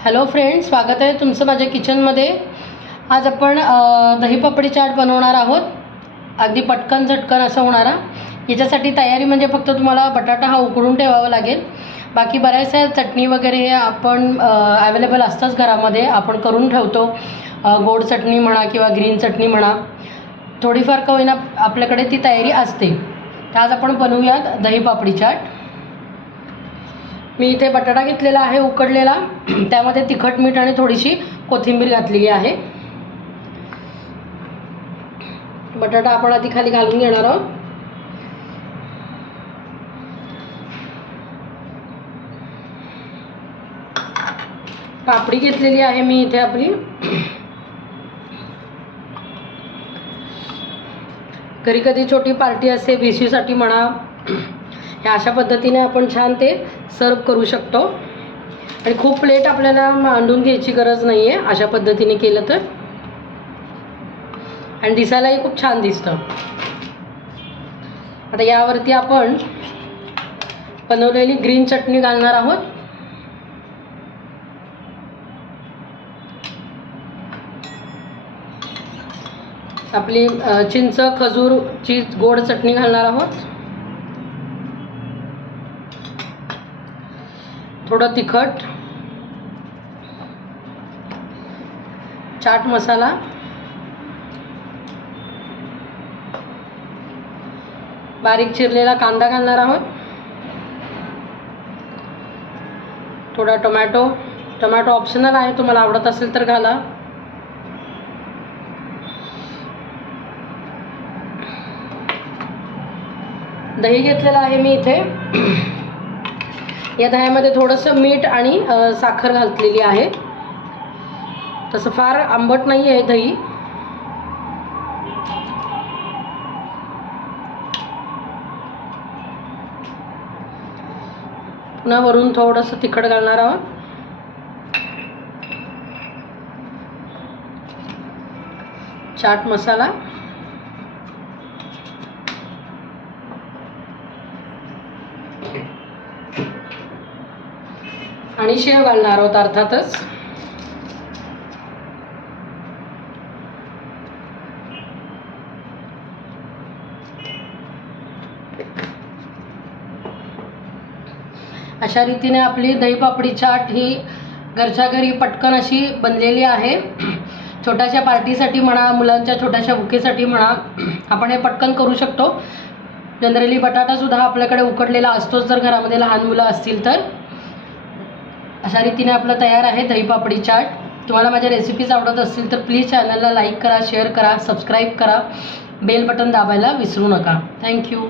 Hello friends, स्वागत आहे तुमचं माझ्या किचनमध्ये। आज आपण दही पापडी चाट बनवणार आहोत। अगदी पटकन झटकन असं होणारा। याच्यासाठी तयारी म्हणजे फक्त तुम्हाला बटाटा हा उकडून ठेवावा लागेल। बाकी बऱ्याचशा चटणी वगैरे हे आपण अवेलेबल असताच घरामध्ये, आपण करून ठेवतो। गोड चटणी म्हणा किंवा ग्रीन चटणी म्हणा, थोडीफार का होईना आपल्याकडे ती तयारी असते। तर आज आपण बनवूयात दही पापडी चाट। मी इथे बटाटा घेतलेला आहे उकडलेला, त्यामध्ये तिखट मीठ आणि थोडीशी कोथिंबीर घातलेली आहे। बटाटा आपण आधी खाली घालून घेणार आहोत। पापडी घेतलेली आहे मी इथे आपली। घरी कधी छोटी पार्टी असते, भिशीसाठी म्हणा, ह्या अशा पद्धतीने आपण छान ते सर्व करू शकतो। आणि खूप प्लेट आपल्याला मांडून घ्यायची गरज नाही आहे अशा पद्धतीने केलं तर, आणि दिसायलाही खूप छान दिसतं। आता यावरती आपण बनवलेली ग्रीन चटणी घालणार आहोत। आपली चिंच खजूरची गोड चटणी घालणार आहोत। थोडं तिखट, चाट मसाला, बारीक चिरलेला कांदा घालणार आहोत। थोडा टोमॅटो ऑप्शनल आहे, तुम्हाला आवडत असेल तर घाला। दही घेतलेलं आहे मी इथे। या दह्यामध्ये थोडंसं मीठ आणि साखर घातलेली आहे। तसं फार आंबट नाही आहे दही। पुन्हा वरून थोडंसं तिखट घालणार आहोत। चाट मसाला आणि शेव घालणार आहोत अर्थातच। अशा रीतीने आपली दही पापडी चाट ही घरच्या घरी पटकन अशी बनलेली आहे। छोट्याशा पार्टीसाठी म्हणा, मुलांच्या छोट्याशा बुकेसाठी म्हणा, आपण हे पटकन करू शकतो। जनरली बटाटासुद्धा आपल्याकडे उकडलेला असतोच जर घरामध्ये लहान मुलं असतील तर। अशा रीतीने आपलं तयार आहे दही पापडी चाट। तुम्हाला माझ्या रेसिपीज आवडत असतील तर प्लीज चॅनलला लाईक करा, शेअर करा, सबस्क्राईब करा, बेल बटन दाबायला विसरू नका। थँक्यू।